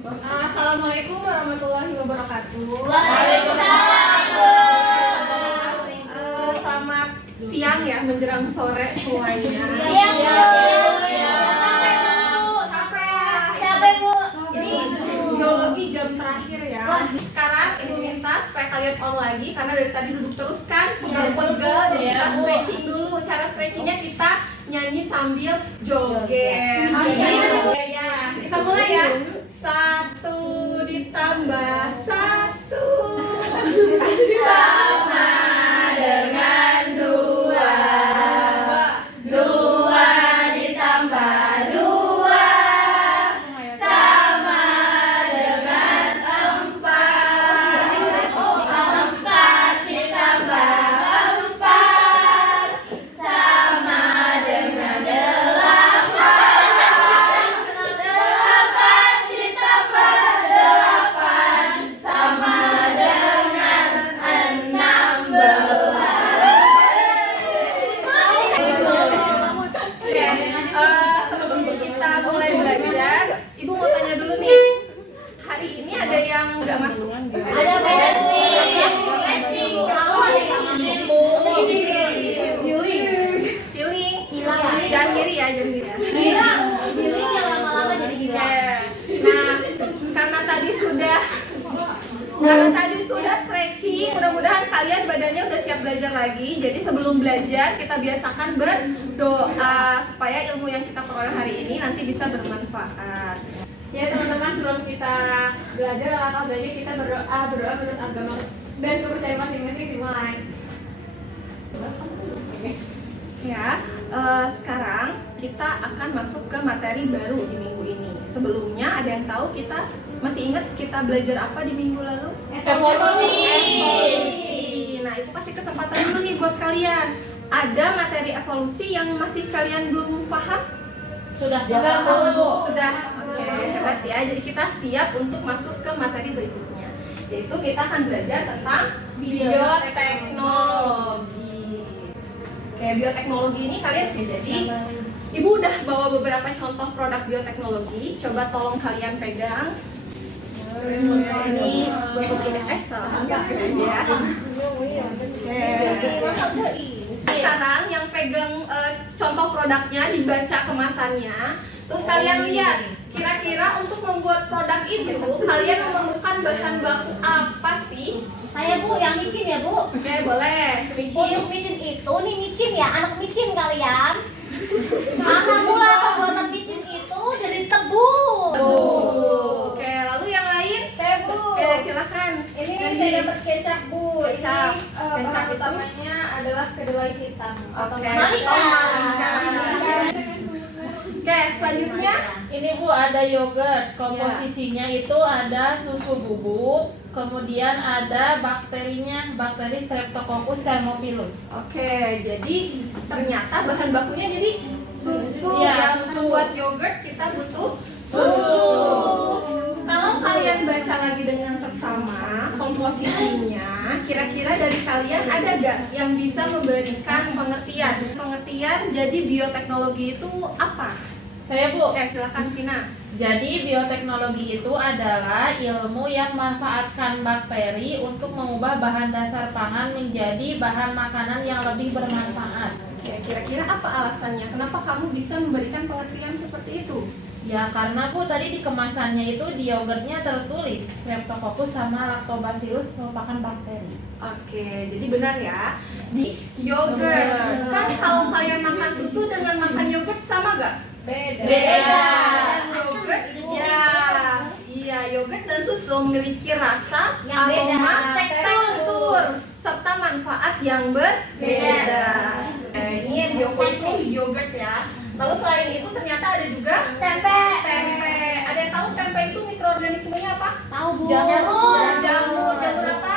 Assalamualaikum warahmatullahi wabarakatuh. Selamat siang ya, menjelang sore semuanya. Capek Bu. Ini biologi jam terakhir ya. Sekarang Ibu minta supaya kalian on lagi karena dari tadi duduk terus kan, pegel-pegel. Jadi kita stretching dulu. Cara stretchingnya kita nyanyi sambil joget. Ya, kita mulai ya. 1 ditambah 1 sama dengan 2. 2 ditambah 2 sama dengan 4. 4 ditambah 4 sama dengan 8. 8 ditambah 8 sama dengan 16. Sebelum kita mulai belajar, Ibu mau tanya dulu nih. Hari ini ada yang nggak masuk? Ada Healing. Jangan kiri ya, jangan kiri ya. Healing yang lama-lama jadi gila. Nah, karena tadi sudah stretching, mudah-mudahan kalian badannya udah siap belajar lagi. Jadi sebelum belajar kita biasakan berdoa supaya ilmu yang kita peroleh hari ini nanti bisa bermanfaat. Ya teman-teman, sebelum kita belajar atau belajar kita berdoa menurut agama dan kepercayaan masing-masing dimulai. Ya, sekarang kita akan masuk ke materi baru di minggu ini. Sebelumnya ada yang tahu kita masih ingat kita belajar apa di minggu lalu? Evolusi. Nah, itu kasih kesempatan dulu nih buat kalian. Ada materi evolusi yang masih kalian belum paham? Sudah. Sudah. Oke, hebat ya. Jadi kita siap untuk masuk ke materi berikutnya. Yaitu kita akan belajar tentang bioteknologi. Oke, bioteknologi ini kalian sudah jadi. Ibu udah bawa beberapa contoh produk bioteknologi. Coba tolong kalian pegang. Ini bentuk ini. Salah enggak ya. Sekarang yang pegang contoh produknya, dibaca kemasannya. Terus kalian lihat, kira-kira untuk membuat produk itu kalian memerlukan bahan baku apa sih? Saya Bu, yang micin ya Bu. Oke, boleh. Untuk micin itu, nih micin ya, anak micin kalian. Asal mula pembuatan micin itu dari tebu. Oke, lalu yang lain? Saya Bu. Oke, silakan. Ini saya dapat kecap Bu. Kecap. Ini Kecap bahan itu? utamanya adalah kedelai hitam. Oke. Malika. Oke, selanjutnya. Ini Bu ada yogurt, komposisinya itu ada susu bubuk, kemudian ada bakterinya, bakteri Streptococcus thermophilus. Oke, jadi ternyata bahan bakunya jadi susu. Iya, Yang susu. membuat yogurt kita butuh susu. Kalau kalian baca lagi dengan seksama komposisinya, kira-kira dari kalian ada gak yang bisa memberikan pengertian jadi bioteknologi itu apa? Saya Bu. Oke, silakan Vina. Jadi bioteknologi itu adalah ilmu yang memanfaatkan bakteri untuk mengubah bahan dasar pangan menjadi bahan makanan yang lebih bermanfaat. Oke, kira-kira apa alasannya? Kenapa kamu bisa memberikan pengertian seperti itu? Ya karena Bu tadi di kemasannya itu di yogurtnya tertulis Streptococcus sama Lactobacillus merupakan bakteri. Oke, jadi benar ya. Di yogurt, kan kalau kalian makan susu dengan makan yogurt sama gak? Beda. Yogurt, ya, iya yogurt dan susu memiliki rasa, Yang beda. aroma, tekstur, serta manfaat yang berbeda. Ini yang Joko itu yogurt ya. Lalu selain itu ternyata ada juga Tempe. tempe. Ada yang tahu tempe itu mikroorganismenya apa? Tahu Bu. Jamur apa?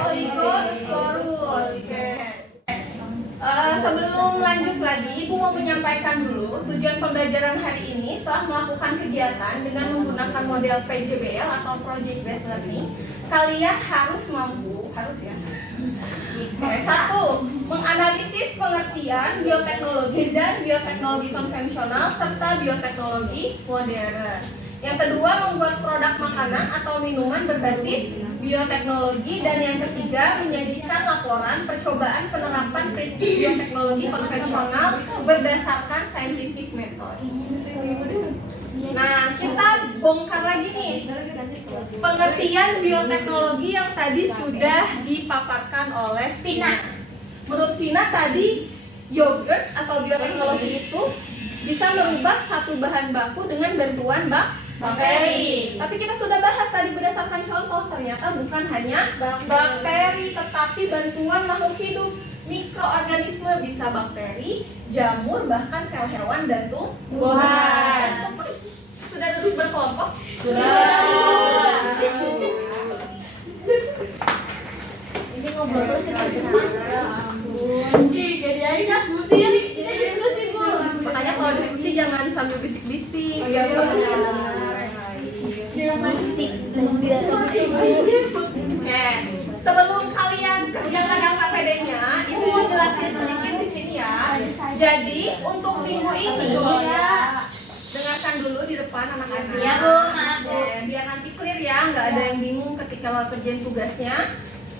Oligosporus. Oke. Sebelum lanjut lagi, Ibu mau menyampaikan dulu tujuan pembelajaran hari ini setelah melakukan kegiatan dengan menggunakan model PJBL atau Project Based Learning. Kalian harus mampu, harus ya. Oke, 1. Menganalisis analisis pengertian bioteknologi dan bioteknologi konvensional serta bioteknologi modern. Yang kedua, membuat produk makanan atau minuman berbasis bioteknologi. Dan yang ketiga, menyajikan laporan percobaan penerapan prinsip bioteknologi konvensional berdasarkan scientific method. Nah, kita bongkar lagi nih pengertian bioteknologi yang tadi sudah dipaparkan oleh Vina. Menurut Vina tadi, yogurt atau bioteknologi itu bisa merubah satu bahan baku dengan bantuan bakteri. Tapi kita sudah bahas tadi berdasarkan contoh, ternyata bukan hanya bakteri, tetapi bantuan makhluk hidup. Mikroorganisme bisa bakteri, jamur, bahkan sel hewan dan tumbuhan. Sudah duduk berkelompok? Sudah. Ini ngobrol terus ya. Makanya kalau diskusi jangan sambil bisik-bisik, biar pendengar dengar yang lain. Oke, sebelum kalian kerjakan LKPD-nya, Ibu mau jelasin sedikit di sini ya. Jadi untuk minggu ini, dengarkan dulu di depan anak-anak. Iya, Bu, maaf, Bu. Biar nanti clear ya, nggak ada yang bingung ketika lo kerjain tugasnya.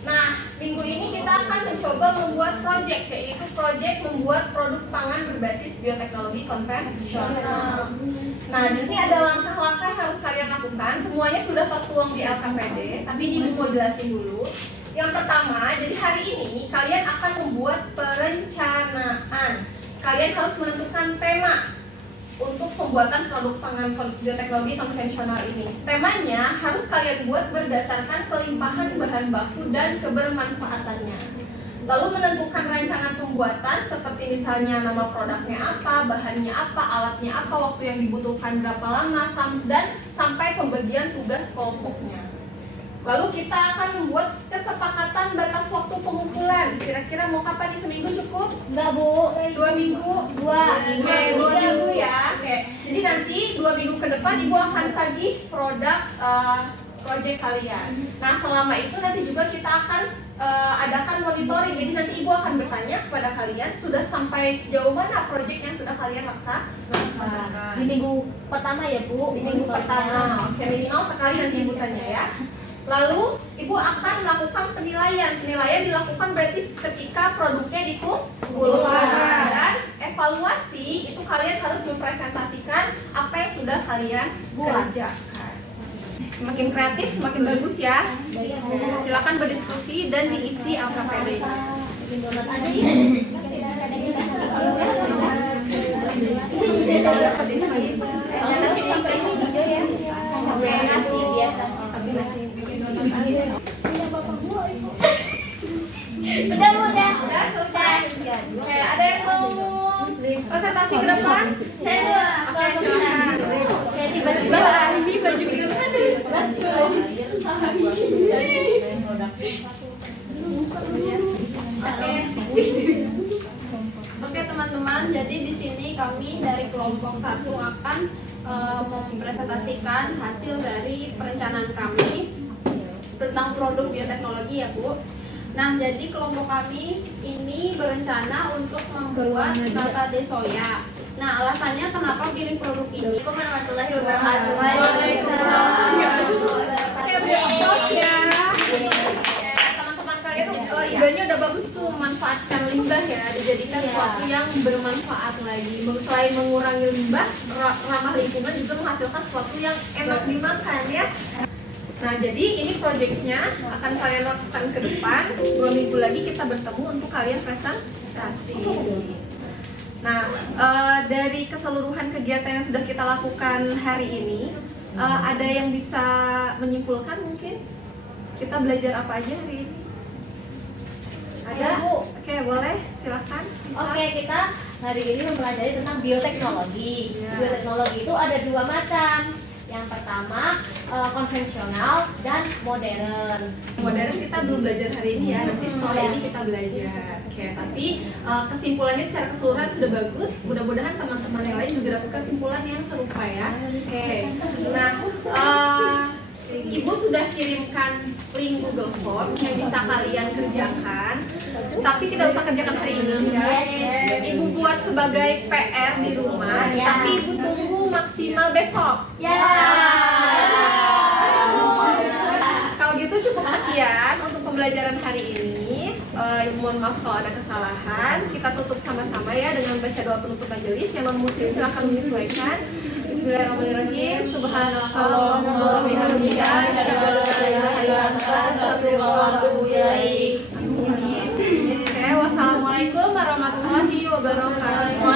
Nah, minggu ini kita akan mencoba membuat project, yaitu project membuat produk pangan berbasis bioteknologi konvensional. Nah, di sini ada langkah-langkah yang harus kalian lakukan. Semuanya sudah tertuang di LKPD, tapi ini mau jelasin dulu. Yang pertama, jadi hari ini kalian akan membuat perencanaan. Kalian harus menentukan tema untuk pembuatan produk pangan bioteknologi konvensional ini. Temanya harus kalian buat berdasarkan kelimpahan bahan baku dan kebermanfaatannya. Lalu menentukan rancangan pembuatan seperti misalnya nama produknya apa, bahannya apa, alatnya apa, waktu yang dibutuhkan berapa lama, dan sampai pembagian tugas kelompoknya. Lalu kita akan membuat kesepakatan batas waktu pengumpulan. Kira-kira mau kapan nih, seminggu cukup? Enggak, Bu. 2 minggu? 2 minggu ya. Oke. Jadi nanti 2 minggu ke depan Ibu akan tagih produk project kalian. Nah, selama itu nanti juga kita akan adakan monitoring. Jadi nanti Ibu akan bertanya kepada kalian sudah sampai sejauh mana project yang sudah kalian laksanakan. Di minggu pertama ya, Bu. Di minggu pertama. Oke, minimal sekali nanti Ibu tanya ya. Lalu Ibu akan melakukan penilaian. Penilaian dilakukan berarti ketika produknya dikumpulkan. Dan evaluasi itu kalian harus mempresentasikan apa yang sudah kalian kerjakan. Semakin kreatif semakin bagus ya. Silakan berdiskusi dan diisi LKPD-nya. Ada ya? Sampai ngasih biasa. Udah Selesai. Oke, ada yang mau presentasi ke depan? Saya Oke, silakan. tiba-tiba Ini baju ke depan. Oke teman-teman, jadi di sini kami dari kelompok 1 akan mempresentasikan hasil dari perencanaan kami tentang produk bioteknologi ya Bu. Nah, jadi kelompok kami ini berencana untuk membuat nata de soya. Nah, alasannya kenapa pilih produk ini? Assalamualaikum warahmatullahi wabarakatuh. Oke, aplaus ya. Teman-teman kalian tuh idenya udah bagus tuh, manfaatkan limbah ya, dijadikan sesuatu yang bermanfaat lagi. Selain mengurangi limbah, ramah lingkungan juga menghasilkan sesuatu yang enak dimakan ya. Nah, jadi ini proyeknya akan kalian lakukan ke depan. 2 minggu lagi kita bertemu untuk kalian presentasi. Nah, dari keseluruhan kegiatan yang sudah kita lakukan hari ini, ada yang bisa menyimpulkan mungkin? Kita belajar apa aja hari ini? Ada? Bu. Oke, boleh, silakan. Bisa. Oke, kita hari ini mempelajari tentang bioteknologi. Ya. Bioteknologi itu ada 2 macam. Yang pertama konvensional dan modern. Modern kita belum belajar hari ini ya, nanti setelah ini kita belajar. Oke, tapi kesimpulannya secara keseluruhan sudah bagus. Mudah-mudahan teman-teman yang lain juga dapat kesimpulan yang serupa ya. Oke, nah Ibu sudah kirimkan link Google Form yang bisa kalian kerjakan, tapi tidak usah kerjakan hari ini ya. Ibu buat sebagai PR di rumah, tapi ibu tunggu maksimal besok. Kalau gitu cukup sekian untuk pembelajaran hari ini. Mohon maaf kalau ada kesalahan. Kita tutup sama-sama ya dengan baca doa penutup majelis. Yang non-muslim silahkan menyesuaikan. Bismillahirrahmanirrahim. Subhanallahumma wa bihamdika asyhadu an la ilaha illa anta astaghfiruka wa atubu ilaik. Oke, wassalamualaikum warahmatullahi wabarakatuh.